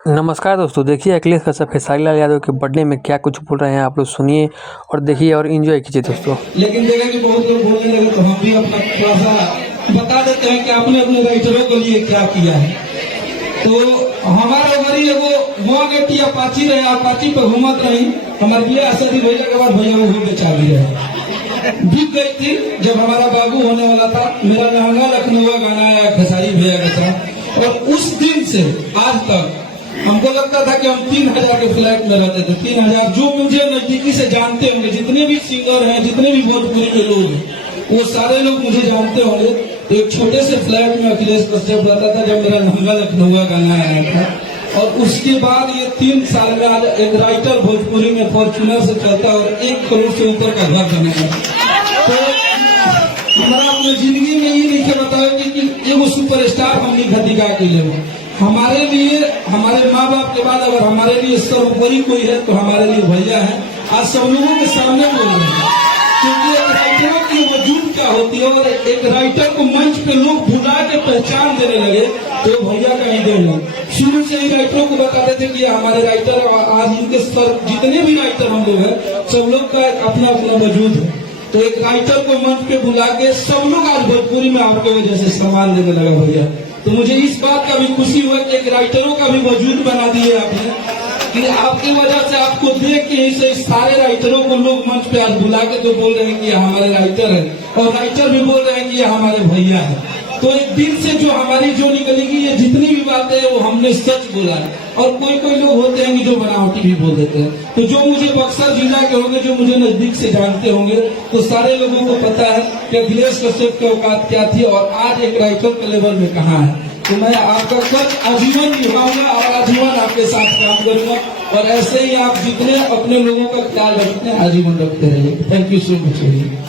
नमस्कार दोस्तों, देखिए अखिलेश कश्यप खेसारी लाल यादव के बर्थडे में क्या कुछ बोल रहे हैं। आप लोग सुनिए और देखिए और एंजॉय कीजिए दोस्तों। लेकिन देखा कि बहुत लोग बोलने लगे तो हम भी अपना थोड़ा सा बता देते हैं कि आपने अपने राइटरों के लिए क्या किया है। तो हमारा गरी एगो मोगेटी अपाची रहे, अपाची पर घूमत रही। हमारे बिया शादी भैया के बाद भैया वो बेचा भी रहे, बिक गई थी। जब हमारा बाबू होने वाला था, मेरा लहंगा लखनऊ गाना आया खेसारी भैया के साथ, और उस दिन से आज तक हमको लगता था कि हम 3000 के फ्लैट में रहते थे। 3000 जो मुझे नजदीकी से जानते होंगे, जितने भी सिंगर हैं, जितने भी भोजपुरी के लोग हैं, वो सारे लोग मुझे जानते होंगे। तो एक छोटे से फ्लैट में अखिलेश कश्यप रहता था जब मेरा लहंगा लखनऊ गाना आया था। और उसके बाद ये 3 साल में आज एक राइटर भोजपुरी में फॉर्चूनर से चलता और 1 करोड़ से ऊपर का घर बनेगा। तो हमारा अपनी जिंदगी में ये नहीं बताया कि वो सुपरस्टार हमने घटिका के लिए। हमारे लिए, हमारे माँ बाप के बाद अगर हमारे लिए सर्वोपरि कोई है तो हमारे लिए भैया है। आज सब लोगों के सामने बोल रहे हैं, क्योंकि एक राइटरों की वजूद क्या होती है, और एक राइटर को मंच पे लोग भुला के पहचान देने लगे तो भैया का ही देन है। शुरू से ही राइटरों को बताते थे कि हमारे राइटर, आज उनके सर जितने भी राइटर हम लोग हैं, सब लोग का अपना अपना वजूद है। तो एक राइटर को मंच पे बुला के सब लोग आज भोजपुरी में आपके वजह से सम्मान देने लगा भैया। तो मुझे इस बात का भी खुशी हुआ कि एक राइटरों का भी वजूद बना दिए आपने, कि आपकी वजह से आपको देख के ही से सारे राइटरों को लोग मंच पे आज बुला के तो बोल रहे हैं कि ये हमारे राइटर है, और राइटर भी बोल रहे हैं कि ये हमारे भैया है। तो एक दिल से जो हमारी जो निकलेगी, ये जितनी भी बातें हैं वो हमने सच बोला है। और कोई कोई लोग होते हैं कि जो बनावटी भी बोल देते हैं। तो जो मुझे बक्सर जिला के होंगे, जो मुझे नजदीक से जानते होंगे, तो सारे लोगों को पता है कि अखिलेश कश्यप की औकात क्या थी और आज एक राइटर के लेवल में कहाँ है। तो मैं आपका कर्ज आजीवन निभाऊंगा और आजीवन आपके साथ काम करूंगा, और ऐसे ही आप जितने अपने लोगों का ख्याल रखते हैं आजीवन रखते रहिए। Thank you so much.